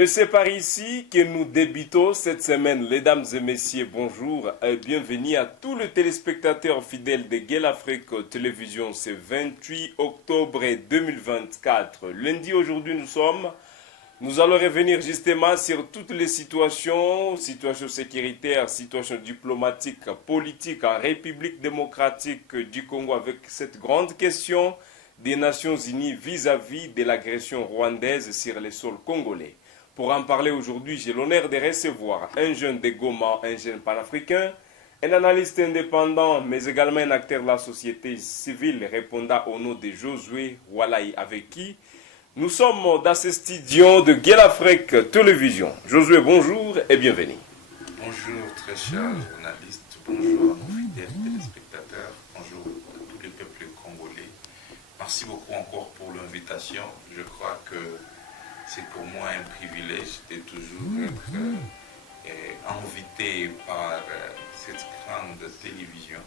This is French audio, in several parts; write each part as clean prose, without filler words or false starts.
Et c'est par ici que nous débutons cette semaine. Mesdames et messieurs, bonjour et bienvenue à tous les téléspectateurs fidèles de Gale Afrique Télévision. C'est 28 octobre 2024. Lundi, aujourd'hui, nous allons revenir justement sur toutes les situations sécuritaires, situations diplomatiques, politiques en République démocratique du Congo avec cette grande question des Nations Unies vis-à-vis de l'agression rwandaise sur les sols congolais. Pour en parler aujourd'hui, j'ai l'honneur de recevoir un jeune de Goma, un jeune panafricain, un analyste indépendant, mais également un acteur de la société civile répondant au nom de Josué Walaï, avec qui nous sommes dans ce studio de Gale Afrique Télévision. Josué, bonjour et bienvenue. Bonjour très chers journalistes, bonjour à nos fidèles téléspectateurs, bonjour à tous les peuples congolais. Merci beaucoup encore pour l'invitation. Je crois que c'est pour moi un privilège de toujours être invité par cette grande télévision.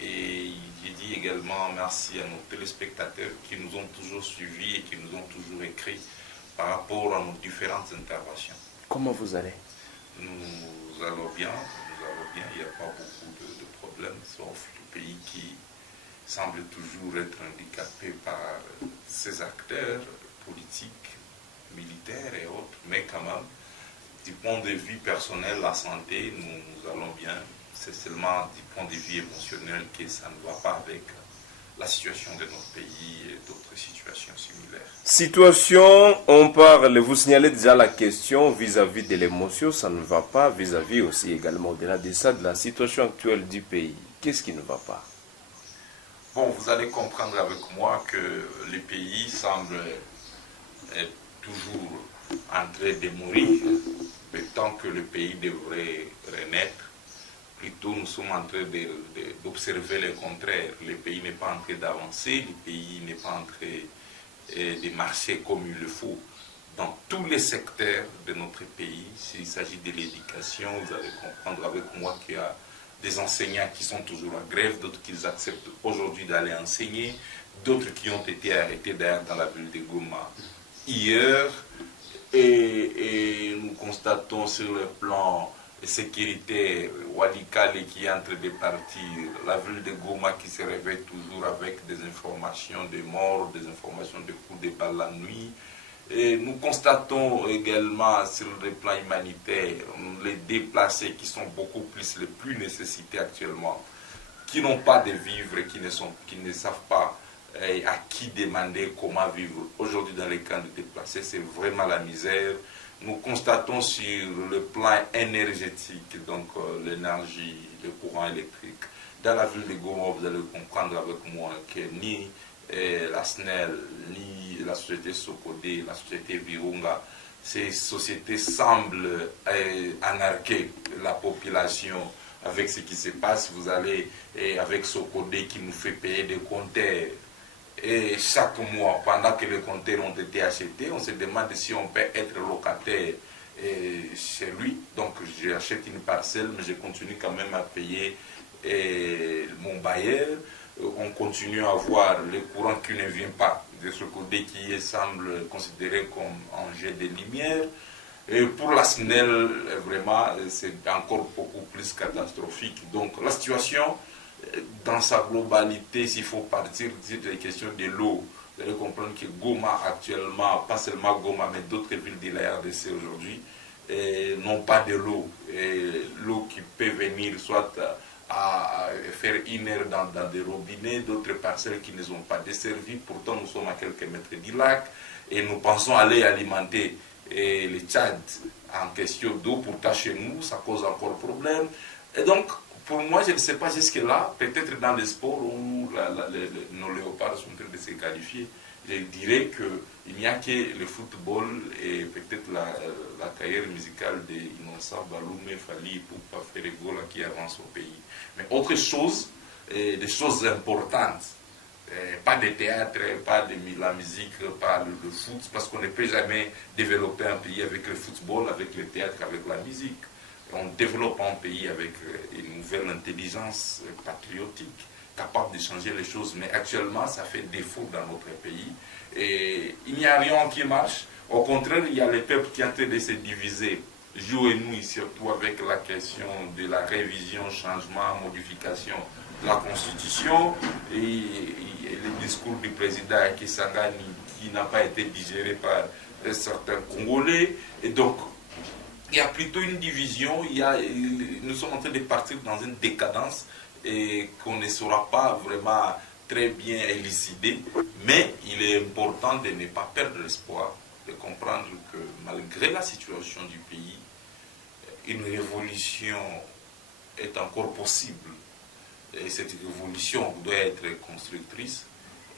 Et je dis également merci à nos téléspectateurs qui nous ont toujours suivis et qui nous ont toujours écrit par rapport à nos différentes interventions. Comment vous allez? Nous allons bien, il n'y a pas beaucoup de problèmes, sauf le pays qui semble toujours être handicapé par ses acteurs politiques, militaires et autres, mais quand même, du point de vue personnel, la santé, nous allons bien. C'est seulement du point de vue émotionnel que ça ne va pas avec la situation de notre pays et d'autres situations similaires. Situation, on parle, vous signalez déjà la question vis-à-vis de l'émotion, ça ne va pas, vis-à-vis aussi également au-delà de ça, de la situation actuelle du pays. Qu'est-ce qui ne va pas? Bon, vous allez comprendre avec moi que le pays semble être toujours en train de mourir, mais tant que le pays devrait renaître, plutôt nous sommes en train d'observer le contraire. Le pays n'est pas en train d'avancer, le pays n'est pas en train de marcher comme il le faut. Dans tous les secteurs de notre pays, s'il s'agit de l'éducation, vous allez comprendre avec moi qu'il y a des enseignants qui sont toujours en grève, d'autres qui acceptent aujourd'hui d'aller enseigner, d'autres qui ont été arrêtés d'ailleurs dans la ville de Goma hier, et nous constatons sur le plan sécuritaire Walikale qui est en train de partir, la ville de Goma qui se réveille toujours avec des informations de morts, des informations de coups de balles la nuit. Et nous constatons également sur le plan humanitaire les déplacés qui sont beaucoup plus les plus nécessités actuellement, qui n'ont pas de vivres, qui ne savent pas à qui demander comment vivre. Aujourd'hui dans les camps de déplacés, c'est vraiment la misère. Nous constatons sur le plan énergétique, donc l'énergie, le courant électrique. Dans la ville de Goma, vous allez comprendre avec moi que ni la SNEL, ni la société Sokode, la société Virunga, ces sociétés semblent anarquer la population avec ce qui se passe. Vous allez avec Sokode qui nous fait payer des compteurs. Et chaque mois, pendant que les compteurs ont été achetés, on se demande si on peut être locataire chez lui. Donc j'achète une parcelle, mais je continue quand même à payer mon bailleur. On continue à voir le courant qui ne vient pas de ce côté qui semble considéré comme un jet de lumière. Et pour la SNEL, vraiment, c'est encore beaucoup plus catastrophique. Donc la situation, dans sa globalité, s'il faut partir des questions de l'eau, vous allez comprendre que Goma actuellement, pas seulement Goma, mais d'autres villes de la RDC aujourd'hui, n'ont pas de l'eau. L'eau qui peut venir soit à faire une heure dans des robinets, d'autres parcelles qui ne sont pas desservies. Pourtant, nous sommes à quelques mètres du lac et nous pensons aller alimenter le Tchad en question d'eau. Pourtant, chez nous, ça cause encore problème. Et donc, pour moi, je ne sais pas jusque-là, peut-être dans les sports où nos léopards sont en train de se qualifier, je dirais qu'il n'y a que le football et peut-être la carrière musicale d'Innocent Baloumé Fali pour pas faire Gola qui avance au pays. Mais autre chose, des choses importantes, pas de théâtre, pas de la musique, pas le foot, parce qu'on ne peut jamais développer un pays avec le football, avec le théâtre, avec la musique. On développe un pays avec une nouvelle intelligence patriotique, capable de changer les choses. Mais actuellement, ça fait défaut dans notre pays. Et il n'y a rien qui marche. Au contraire, il y a les peuples qui sont en train de se diviser jour et nuit, surtout avec la question de la révision, changement, modification de la Constitution et le discours du président Kisangani qui n'a pas été digéré par certains Congolais. Et donc, il y a plutôt une division, nous sommes en train de partir dans une décadence et qu'on ne saura pas vraiment très bien élucider, mais il est important de ne pas perdre l'espoir, de comprendre que malgré la situation du pays, une révolution est encore possible. Et cette révolution doit être constructrice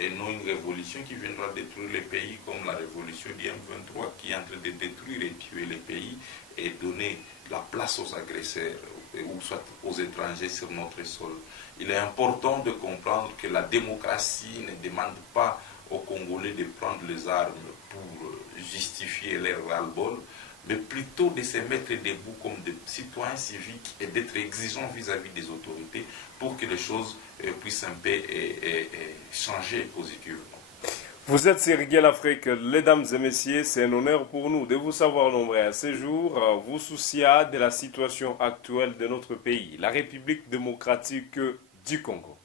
et non une révolution qui viendra détruire les pays comme la révolution du M23 qui est en train de détruire et tuer les pays et donner la place aux agresseurs ou soit aux étrangers sur notre sol. Il est important de comprendre que la démocratie ne demande pas aux Congolais de prendre les armes pour justifier leur ras-le-bol, mais plutôt de se mettre debout comme des citoyens civiques et d'être exigeants vis-à-vis des autorités pour que les choses puissent un peu changer positivement. Vous êtes sur Guel Afrique, mesdames et messieurs, c'est un honneur pour nous de vous savoir nombreux à ce jour, vous soucier de la situation actuelle de notre pays, la République démocratique du Congo.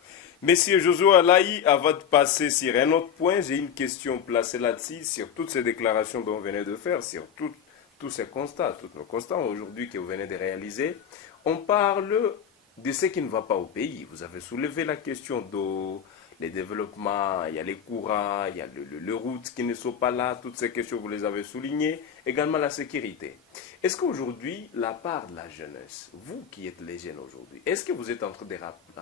Monsieur Josué Alaï, avant de passer sur un autre point, j'ai une question placée là-dessus, sur toutes ces déclarations dont vous venez de faire, sur tous ces constats, tous nos constats aujourd'hui que vous venez de réaliser. On parle de ce qui ne va pas au pays. Vous avez soulevé la question de les développements, il y a les courants, il y a les routes qui ne sont pas là, toutes ces questions, vous les avez soulignées. Également la sécurité. Est-ce qu'aujourd'hui, la part de la jeunesse, vous qui êtes les jeunes aujourd'hui, est-ce que vous êtes en train de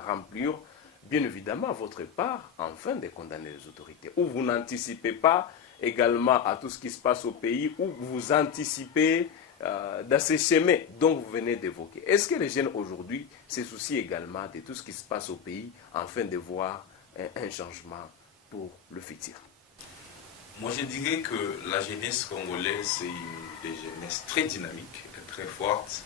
remplir, bien évidemment, votre part, afin de condamner les autorités? Ou vous n'anticipez pas également à tout ce qui se passe au pays, ou vous anticipez dans ces chemins dont vous venez d'évoquer? Est-ce que les jeunes aujourd'hui se soucient également de tout ce qui se passe au pays, afin de voir un changement pour le futur? Moi, je dirais que la jeunesse congolaise, c'est une des jeunesses très dynamique, très forte.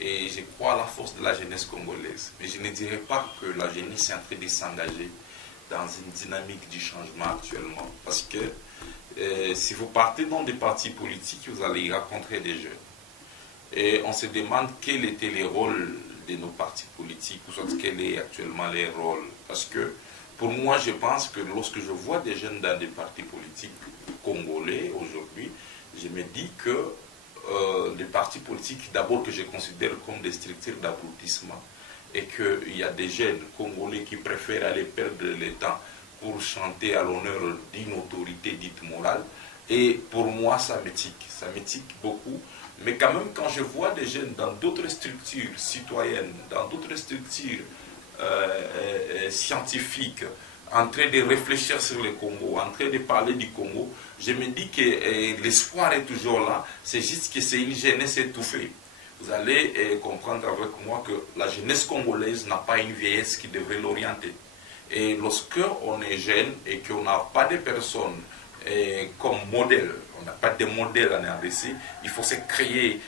Et je crois à la force de la jeunesse congolaise. Mais je ne dirais pas que la jeunesse est en train de s'engager dans une dynamique du changement actuellement. Parce que si vous partez dans des partis politiques, vous allez y rencontrer des jeunes. Et on se demande quel était le rôle de nos partis politiques, ou soit quel est actuellement les rôles. Parce que pour moi, je pense que lorsque je vois des jeunes dans des partis politiques congolais aujourd'hui, je me dis que les partis politiques, d'abord que je considère comme des structures d'abrutissement, et qu'il y a des jeunes congolais qui préfèrent aller perdre le temps pour chanter à l'honneur d'une autorité dite morale. Et pour moi, ça me tique beaucoup. Mais quand même, quand je vois des jeunes dans d'autres structures citoyennes, dans d'autres structures scientifiques, en train de réfléchir sur le Congo, en train de parler du Congo, je me dis que l'espoir est toujours là, c'est juste que c'est une jeunesse étouffée. Vous allez comprendre avec moi que la jeunesse congolaise n'a pas une vieillesse qui devrait l'orienter. Et lorsque on est jeune et qu'on n'a pas de personnes comme modèle, on n'a pas de modèle en RDC, il faut se créer,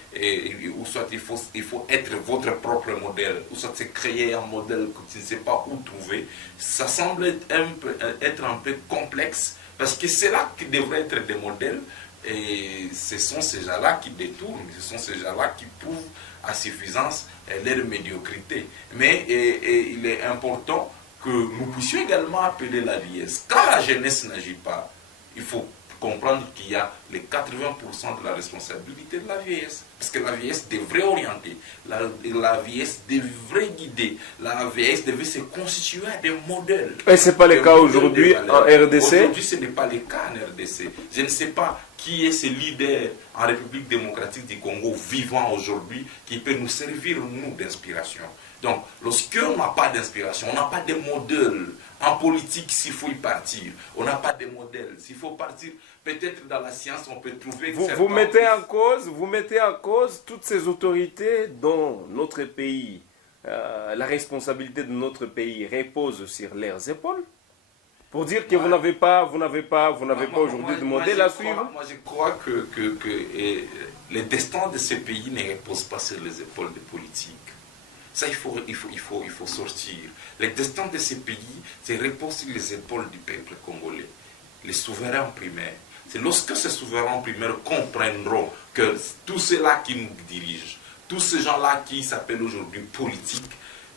ou soit il faut être votre propre modèle, ou soit se créer un modèle que tu ne sais pas où trouver. Ça semble être un peu complexe, parce que c'est là qui devrait être des modèles, et ce sont ces gens-là qui détournent, ce sont ces gens-là qui prouvent à suffisance leur médiocrité. Mais il est important que nous puissions également appeler la vieillesse. Quand la jeunesse n'agit pas, il faut comprendre qu'il y a les 80% de la responsabilité de la vieillesse. Parce que la vieillesse devrait orienter, la vieillesse devrait guider, la vieillesse devait se constituer à des modèles. Et ce n'est pas le cas aujourd'hui en RDC? Aujourd'hui, ce n'est pas le cas en RDC. Je ne sais pas qui est ce leader en République démocratique du Congo vivant aujourd'hui qui peut nous servir, nous, d'inspiration. Donc, lorsqu'on n'a pas d'inspiration, on n'a pas de modèle en politique, s'il faut y partir, on n'a pas de modèle. S'il faut partir, peut-être dans la science, on peut trouver... Vous mettez en cause toutes ces autorités dont notre pays, la responsabilité de notre pays repose sur leurs épaules, pour dire que vous n'avez pas aujourd'hui de modèle à suivre. Moi, je crois que le destin de ce pays ne repose pas sur les épaules des politiques. Ça, il faut sortir. Le destin de ce pays se repose sur les épaules du peuple congolais, les souverains primaires. C'est lorsque ces souverains primaires comprendront que tous ceux-là qui nous dirigent, tous ces gens-là qui s'appellent aujourd'hui politiques,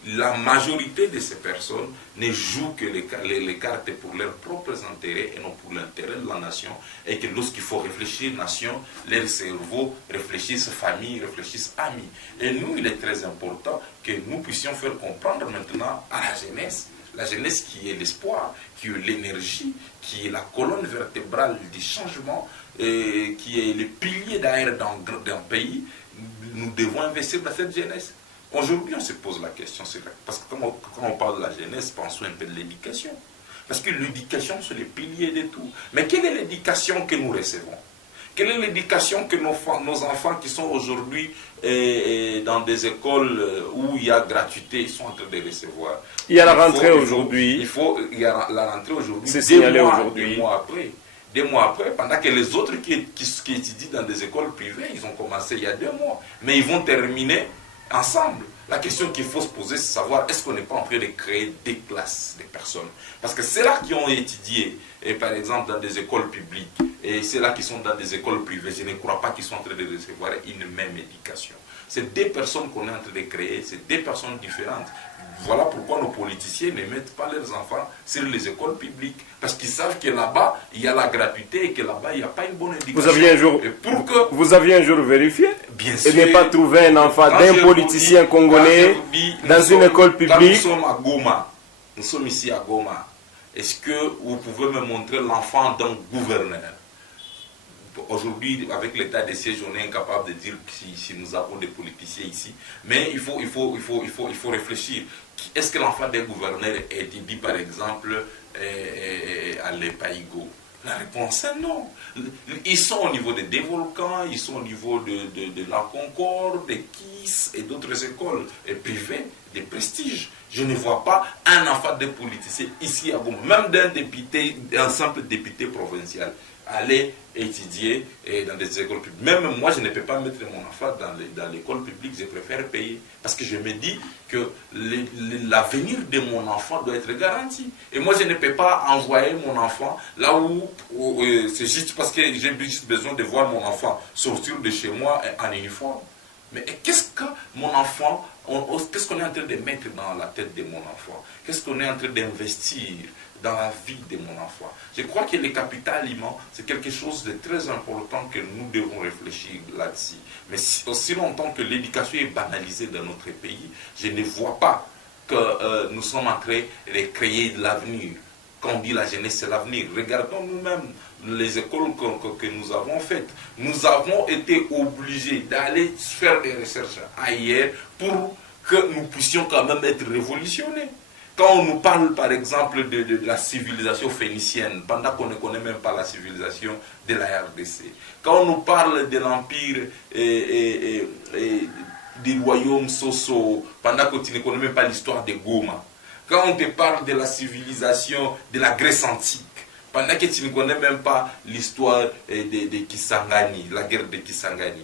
la majorité de ces personnes ne jouent que les cartes pour leurs propres intérêts et non pour l'intérêt de la nation. Et que lorsqu'il faut réfléchir nation, leur cerveau réfléchissent famille, réfléchissent amis. Et nous, il est très important que nous puissions faire comprendre maintenant à la jeunesse qui est l'espoir, qui est l'énergie, qui est la colonne vertébrale du changement, qui est le pilier d'ailleurs d'un pays, nous devons investir dans cette jeunesse. Aujourd'hui, on se pose la question, parce que quand on parle de la jeunesse, pensons un peu de l'éducation. Parce que l'éducation, c'est le pilier de tout. Mais quelle est l'éducation que nous recevons? Quelle est l'éducation que nos enfants qui sont aujourd'hui dans des écoles où il y a gratuité, sont en train de recevoir? Il y a la rentrée aujourd'hui. Il y a la rentrée aujourd'hui. C'est signalé aujourd'hui. 2 mois après. 2 mois après, pendant que les autres qui étudient dans des écoles privées, ils ont commencé il y a 2 mois. Mais ils vont terminer ensemble. La question qu'il faut se poser, c'est savoir est-ce qu'on n'est pas en train de créer des classes de personnes. Parce que ceux-là qui ont étudié, et par exemple dans des écoles publiques, et ceux-là qui sont dans des écoles privées, je ne crois pas qu'ils sont en train de recevoir une même éducation. C'est des personnes qu'on est en train de créer, c'est des personnes différentes. Voilà pourquoi nos politiciens ne mettent pas leurs enfants sur les écoles publiques. Parce qu'ils savent que là-bas, il y a la gratuité et que là-bas, il n'y a pas une bonne éducation. Vous aviez un jour vérifié? Bien sûr. Et ne pas trouver un enfant d'un politicien congolais dans une école publique? Nous sommes à Goma. Nous sommes ici à Goma. Est-ce que vous pouvez me montrer l'enfant d'un gouverneur? Aujourd'hui, avec l'état de siège, on est incapable de dire si nous avons des politiciens ici. Mais il faut réfléchir. Est-ce que l'enfant d'un gouverneur est dit, par exemple, à l'Epaïgo? La réponse est non. Ils sont au niveau des volcans, ils sont au niveau de la Concorde, des KISS et d'autres écoles privées, des prestiges. Je ne vois pas un enfant de politicien ici à Goma, même d'un simple député provincial, aller étudier dans des écoles publiques. Même moi, je ne peux pas mettre mon enfant dans l'école publique, je préfère payer. Parce que je me dis que l'avenir de mon enfant doit être garanti. Et moi, je ne peux pas envoyer mon enfant là où c'est juste parce que j'ai juste besoin de voir mon enfant sortir de chez moi en uniforme. Mais qu'est-ce que mon enfant, qu'est-ce qu'on est en train de mettre dans la tête de mon enfant? Qu'est-ce qu'on est en train d'investir dans la vie de mon enfant? Je crois que le capital humain, c'est quelque chose de très important que nous devons réfléchir là-dessus. Mais aussi longtemps que l'éducation est banalisée dans notre pays, je ne vois pas que nous sommes en train de créer de l'avenir. Quand on dit la jeunesse, c'est l'avenir. Regardons nous-mêmes les écoles que nous avons faites. Nous avons été obligés d'aller faire des recherches ailleurs pour que nous puissions quand même être révolutionnés. Quand on nous parle par exemple de la civilisation phénicienne, pendant qu'on ne connaît même pas la civilisation de la RDC. Quand on nous parle de l'empire du royaume Soso, pendant que tu ne connais même pas l'histoire de Goma. Quand on te parle de la civilisation de la Grèce antique, pendant que tu ne connais même pas l'histoire de Kisangani, la guerre de Kisangani.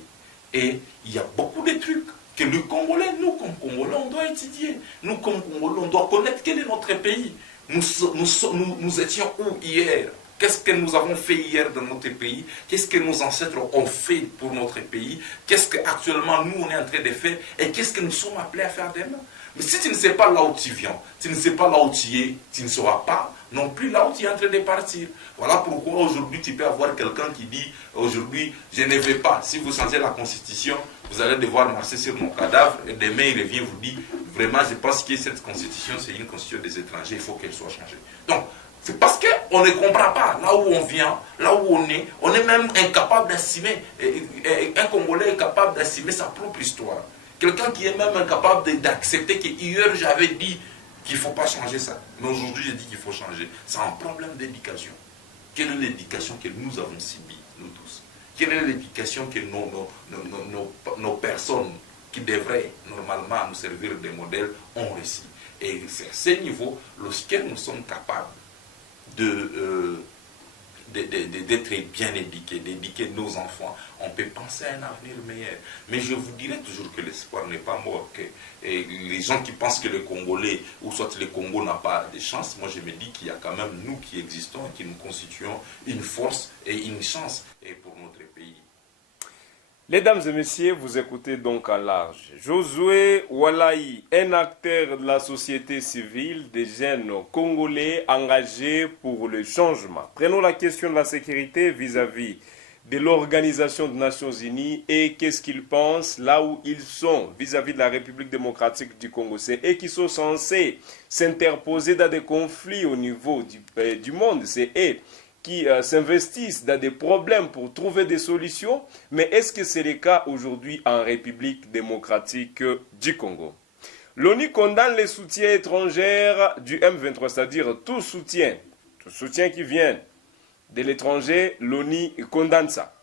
Et il y a beaucoup de trucs que le Congolais, nous comme Congolais, on doit étudier. Nous comme Congolais, on doit connaître quel est notre pays. Nous étions où hier? Qu'est-ce que nous avons fait hier dans notre pays? Qu'est-ce que nos ancêtres ont fait pour notre pays? Qu'est-ce qu'actuellement nous on est en train de faire? Et qu'est-ce que nous sommes appelés à faire demain? Mais si tu ne sais pas là où tu viens, tu ne sais pas là où tu es, tu ne sauras pas non plus là où tu es en train de partir. Voilà pourquoi aujourd'hui tu peux avoir quelqu'un qui dit aujourd'hui je ne vais pas. Si vous changez la constitution, vous allez devoir marcher sur mon cadavre et demain il revient vous dit vraiment je pense que cette constitution c'est une constitution des étrangers, il faut qu'elle soit changée. Donc c'est parce qu'on ne comprend pas là où on vient, là où on est même incapable d'assumer, un Congolais est capable d'assumer sa propre histoire. Quelqu'un qui est même incapable d'accepter que hier j'avais dit qu'il ne faut pas changer ça. Mais aujourd'hui, je dis qu'il faut changer. C'est un problème d'éducation. Quelle est l'éducation que nous avons subie, nous tous? Quelle est l'éducation que nos personnes qui devraient normalement nous servir de modèles ont reçu? Et c'est à ce niveau, lorsque nous sommes capables d'être bien éduqués, d'éduquer nos enfants, on peut penser à un avenir meilleur. Mais je vous dirais toujours que l'espoir n'est pas mort. Et les gens qui pensent que le Congolais, ou soit le Congo n'a pas de chance, moi je me dis qu'il y a quand même nous qui existons et qui nous constituons une force et une chance pour notre pays. Mesdames et messieurs, vous écoutez donc en large. Josué Walaï, un acteur de la société civile, des jeunes congolais engagés pour le changement. Prenons la question de la sécurité vis-à-vis de l'Organisation des Nations Unies et qu'est-ce qu'ils pensent là où ils sont vis-à-vis de la République démocratique du Congo. C'est eux qui sont censés s'interposer dans des conflits au niveau du monde. C'est eux qui s'investissent dans des problèmes pour trouver des solutions. Mais est-ce que c'est le cas aujourd'hui en République démocratique du Congo? L'ONU condamne les soutiens étrangers du M23, c'est-à-dire tout soutien qui vient de l'étranger, l'ONU condamne ça.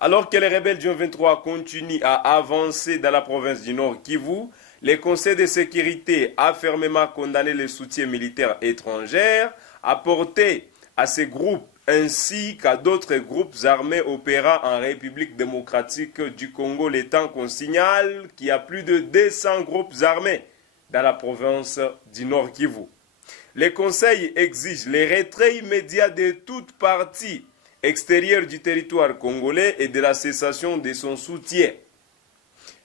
Alors que les rebelles du M23 continuent à avancer dans la province du Nord Kivu, le Conseil de sécurité a fermement condamné les soutiens militaires étrangers apportés à ces groupes ainsi qu'à d'autres groupes armés opérant en République démocratique du Congo, le temps qu'on signale qu'il y a plus de 200 groupes armés dans la province du Nord Kivu. Le Conseil exige le retrait immédiat de toute partie extérieure du territoire congolais et de la cessation de son soutien.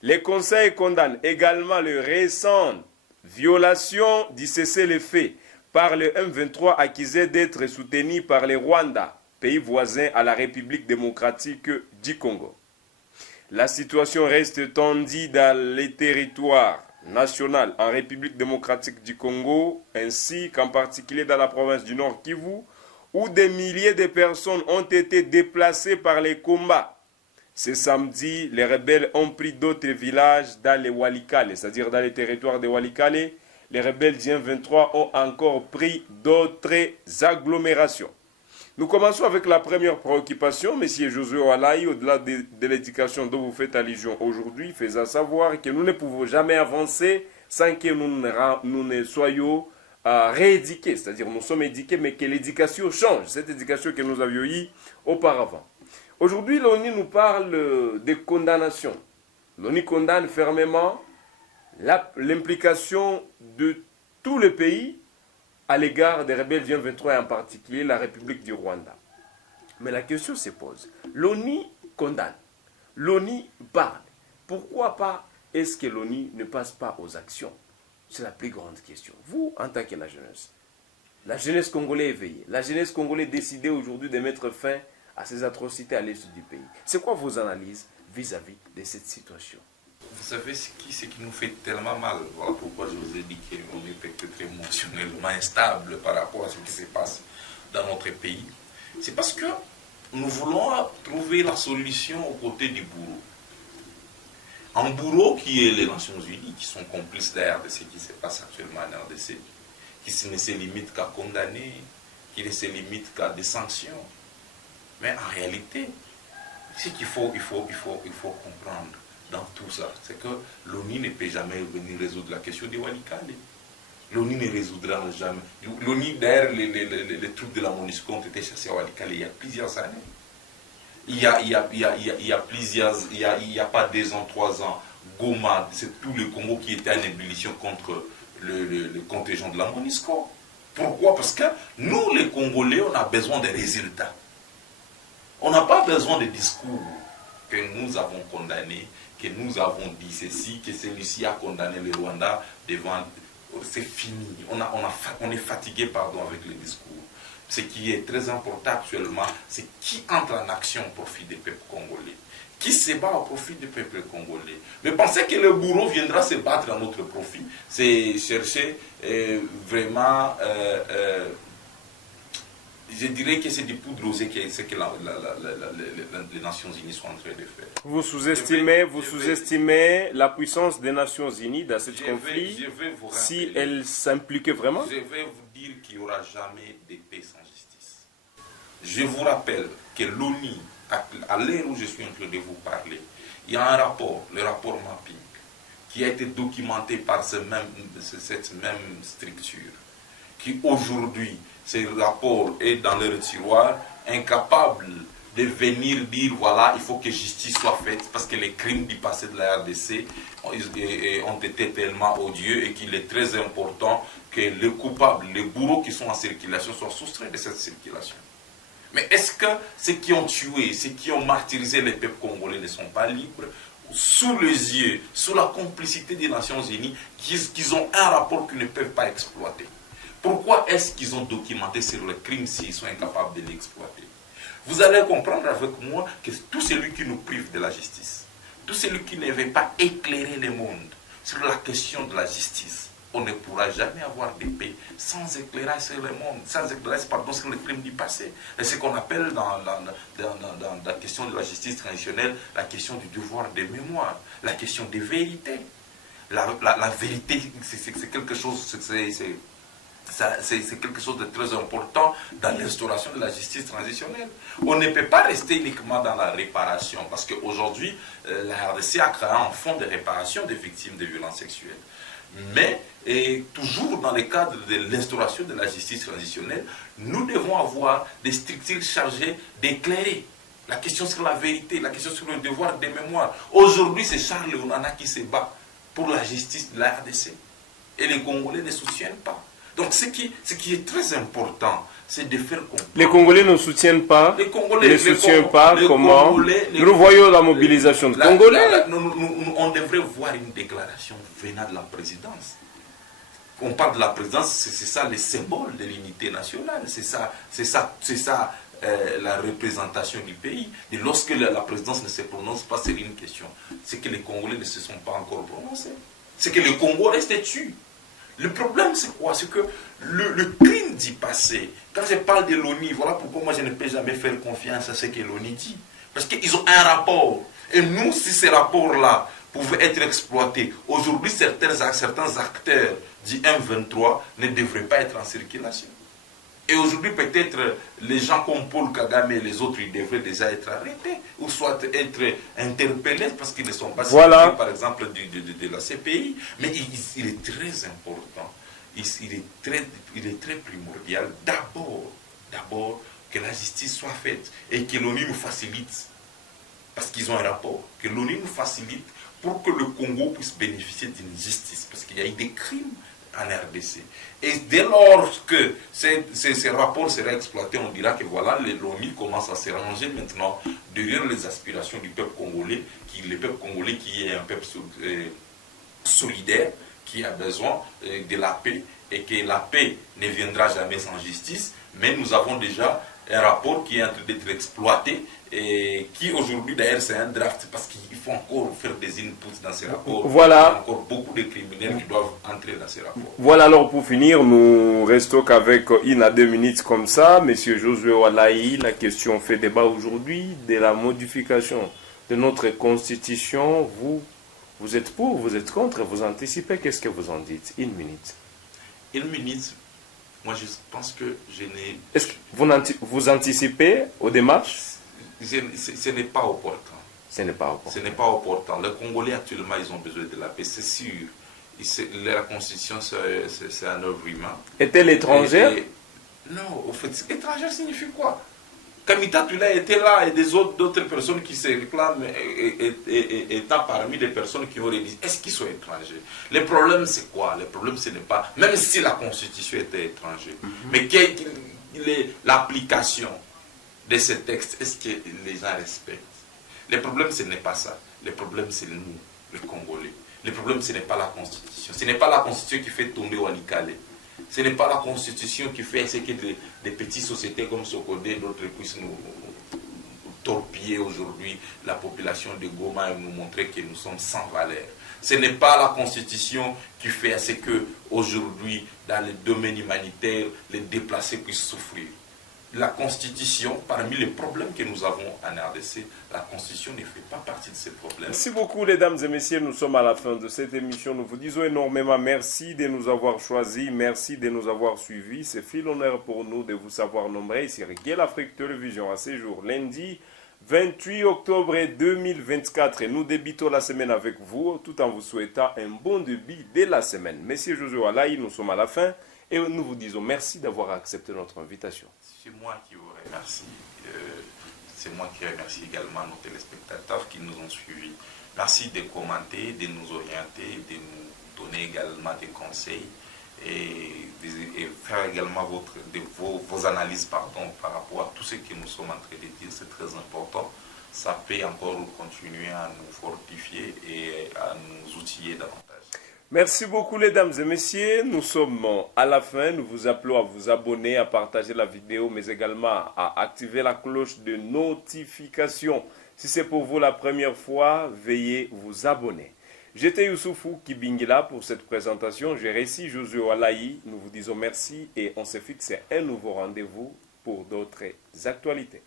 Le Conseil condamne également les récentes violations du cessez-le-feu par le M23 accusé d'être soutenu par le Rwanda, pays voisin à la République démocratique du Congo. La situation reste tendue dans les territoires nationaux en République démocratique du Congo, ainsi qu'en particulier dans la province du Nord Kivu, où des milliers de personnes ont été déplacées par les combats. Ce samedi, les rebelles ont pris d'autres villages dans les Walikale, c'est-à-dire dans les territoires de Walikale. Les rebelles du M23 ont encore pris d'autres agglomérations. Nous commençons avec la première préoccupation, M. Josué Walaï, au-delà de l'éducation dont vous faites allusion aujourd'hui, faisant savoir que nous ne pouvons jamais avancer sans que nous ne soyons rééduqués. C'est-à-dire nous sommes éduqués, mais que l'éducation change, cette éducation que nous avions eue auparavant. Aujourd'hui, l'ONU nous parle de condamnation. L'ONU condamne fermement l'implication de tous les pays à l'égard des rebelles du M23 et en particulier la République du Rwanda. Mais la question se pose. L'ONU condamne. L'ONU parle. Pourquoi pas est-ce que l'ONU ne passe pas aux actions? C'est la plus grande question. Vous, en tant que la jeunesse congolaise éveillée, la jeunesse congolaise décidée aujourd'hui de mettre fin à ces atrocités à l'est du pays. C'est quoi vos analyses vis-à-vis de cette situation? Vous savez ce qui nous fait tellement mal. Voilà pourquoi je vous ai dit qu'on est peut-être émotionnellement instable par rapport à ce qui se passe dans notre pays. C'est parce que nous voulons trouver la solution aux côtés du bourreau. Un bourreau qui est les Nations Unies, qui sont complices d'ailleurs de ce qui se passe actuellement en RDC, qui ne se limite qu'à condamner, qui ne se limite qu'à des sanctions. Mais en réalité, ce qu'il faut comprendre dans tout ça, c'est que l'ONU ne peut jamais venir résoudre la question des Walikale. L'ONU ne résoudra jamais. L'ONU, d'ailleurs, les troupes de la MONUSCO ont été chassées à Walikale il y a plusieurs années. Il y a pas 2 ans, 3 ans, Goma, c'est tout le Congo qui était en ébullition contre le contingent de la MONUSCO. Pourquoi? Parce que nous, les Congolais, on a besoin de résultats. On n'a pas besoin de discours que nous avons condamnés, que nous avons dit ceci, que celui-ci a condamné le Rwanda devant. C'est fini. On est fatigué avec les discours. Ce qui est très important actuellement, c'est qui entre en action au profit des peuples congolais. Qui se bat au profit des peuples congolais. Mais penser que le bourreau viendra se battre à notre profit, c'est chercher vraiment... je dirais que c'est des poudres rosées ce que les Nations Unies sont en train de faire. Vous sous-estimez la puissance des Nations Unies dans ce conflit si elles s'impliquaient vraiment? Je vais vous dire qu'il n'y aura jamais de paix sans justice. Je vous rappelle que l'ONU, à l'heure où je suis en train de vous parler, il y a un rapport, le rapport Mapping, qui a été documenté par cette même structure, qui aujourd'hui, ce rapport est dans leur tiroir incapables de venir dire voilà, il faut que justice soit faite parce que les crimes du passé de la RDC ont été tellement odieux et qu'il est très important que les coupables, les bourreaux qui sont en circulation soient soustraits de cette circulation. Mais est-ce que ceux qui ont tué, ceux qui ont martyrisé les peuples congolais ne sont pas libres sous les yeux, sous la complicité des Nations Unies, qu'ils ont un rapport qu'ils ne peuvent pas exploiter? Pourquoi est-ce qu'ils ont documenté sur le crime s'ils sont incapables de l'exploiter? Vous allez comprendre avec moi que tout celui qui nous prive de la justice, tout celui qui ne veut pas éclairer le monde sur la question de la justice, on ne pourra jamais avoir de paix sans éclairage sur le monde, sans éclairage sur le crime du passé. C'est ce qu'on appelle dans la question de la justice traditionnelle la question du devoir de mémoire, la question des vérités. La vérité, c'est quelque chose, c'est quelque chose de très important dans l'instauration de la justice transitionnelle. On ne peut pas rester uniquement dans la réparation, parce qu'aujourd'hui, la RDC a créé un fonds de réparation des victimes de violences sexuelles. Mais, toujours dans le cadre de l'instauration de la justice transitionnelle, nous devons avoir des structures chargées d'éclairer la question sur la vérité, la question sur le devoir de mémoire. Aujourd'hui, c'est Charles Onana qui se bat pour la justice de la RDC. Et les Congolais ne soutiennent pas. Donc ce qui est très important, c'est de faire comprendre. Les Congolais ne soutiennent pas. Les Congolais ne soutiennent pas. Comment nous voyons la mobilisation de Congolais. On devrait voir une déclaration venant de la présidence. On parle de la présidence, c'est ça le symbole de l'unité nationale. C'est ça la représentation du pays. Et lorsque la présidence ne se prononce pas sur une question, c'est que les Congolais ne se sont pas encore prononcés. C'est que le Congo reste tu. Le problème, c'est quoi? C'est que le crime du passé, quand je parle de l'ONU, voilà pourquoi moi je ne peux jamais faire confiance à ce que l'ONU dit. Parce qu'ils ont un rapport. Et nous, si ces rapports-là pouvaient être exploités, aujourd'hui, certains acteurs du M23 ne devraient pas être en circulation. Et aujourd'hui, peut-être, les gens comme Paul Kagame et les autres, ils devraient déjà être arrêtés, ou soit être interpellés parce qu'ils ne sont pas voilà. Par exemple, de la CPI. Mais il est très important, il est très primordial, d'abord, que la justice soit faite et que l'ONU nous facilite, parce qu'ils ont un rapport, que l'ONU nous facilite pour que le Congo puisse bénéficier d'une justice, parce qu'il y a eu des crimes en RDC. Et dès lors que ces rapports seraient exploités, on dira que voilà, l'ONU commence à se ranger maintenant derrière les aspirations du peuple congolais, le peuple congolais qui est un peuple solidaire, qui a besoin de la paix, et que la paix ne viendra jamais sans justice, mais nous avons déjà un rapport qui est en train d'être exploité, et qui aujourd'hui d'ailleurs c'est un draft, parce qu'il faut encore faire des inputs dans ces rapports. Voilà. Il y a encore beaucoup de criminels qui doivent entrer dans ces rapports. Voilà, alors pour finir, nous restons qu'avec 1 à 2 minutes comme ça. Monsieur Josué Walaï, la question fait débat aujourd'hui de la modification de notre constitution. Vous êtes pour, vous êtes contre, vous anticipez, qu'est-ce que vous en dites? 1 minute. 1 minute, moi je pense que je n'ai... Est-ce que vous anticipez aux démarches? Ce n'est pas opportun. Ce n'est pas opportun. Ce n'est pas opportun. Les Congolais actuellement, ils ont besoin de la paix, c'est sûr. La Constitution, c'est un œuvre humain. Est-elle étrangère? Non, au fait, étrangère signifie quoi? Kamita Tula était là et d'autres personnes qui se réclament étant parmi les personnes qui auraient dit est-ce qu'ils sont étrangers? Le problème c'est quoi? Le problème ce n'est pas, même si la Constitution était étrangère, mais l'application de ces textes, est-ce que les gens respectent? Le problème ce n'est pas ça. Le problème c'est nous, les Congolais. Le problème ce n'est pas la Constitution. Ce n'est pas la Constitution qui fait tomber Walikale. Ce n'est pas la Constitution qui fait ce que des petites sociétés comme Sokodé, d'autres puissent nous torpiller aujourd'hui la population de Goma et nous montrer que nous sommes sans valeur. Ce n'est pas la Constitution qui fait ce que aujourd'hui, dans le domaine humanitaire, les déplacés puissent souffrir. La Constitution, parmi les problèmes que nous avons en RDC, la Constitution ne fait pas partie de ces problèmes. Merci beaucoup, mesdames et messieurs. Nous sommes à la fin de cette émission. Nous vous disons énormément merci de nous avoir choisis. Merci de nous avoir suivis. C'est fil l'honneur pour nous de vous savoir nombreux sur Guel Afrique Télévision à ce jour, lundi 28 octobre 2024. Et nous débutons la semaine avec vous, tout en vous souhaitant un bon début de la semaine. Monsieur Josué Walaï, nous sommes à la fin et nous vous disons merci d'avoir accepté notre invitation. C'est moi qui vous remercie. C'est moi qui remercie également nos téléspectateurs qui nous ont suivis. Merci de commenter, de nous orienter, de nous donner également des conseils et faire également vos analyses par rapport à tout ce que nous sommes en train de dire. C'est très important. Ça peut encore continuer à nous fortifier et à nous outiller davantage. Merci beaucoup, mesdames et messieurs. Nous sommes à la fin. Nous vous appelons à vous abonner, à partager la vidéo, mais également à activer la cloche de notification. Si c'est pour vous la première fois, veuillez vous abonner. J'étais Youssoufou Kibingila pour cette présentation. J'ai réussi Josué Walaï. Nous vous disons merci et on se fixe un nouveau rendez-vous pour d'autres actualités.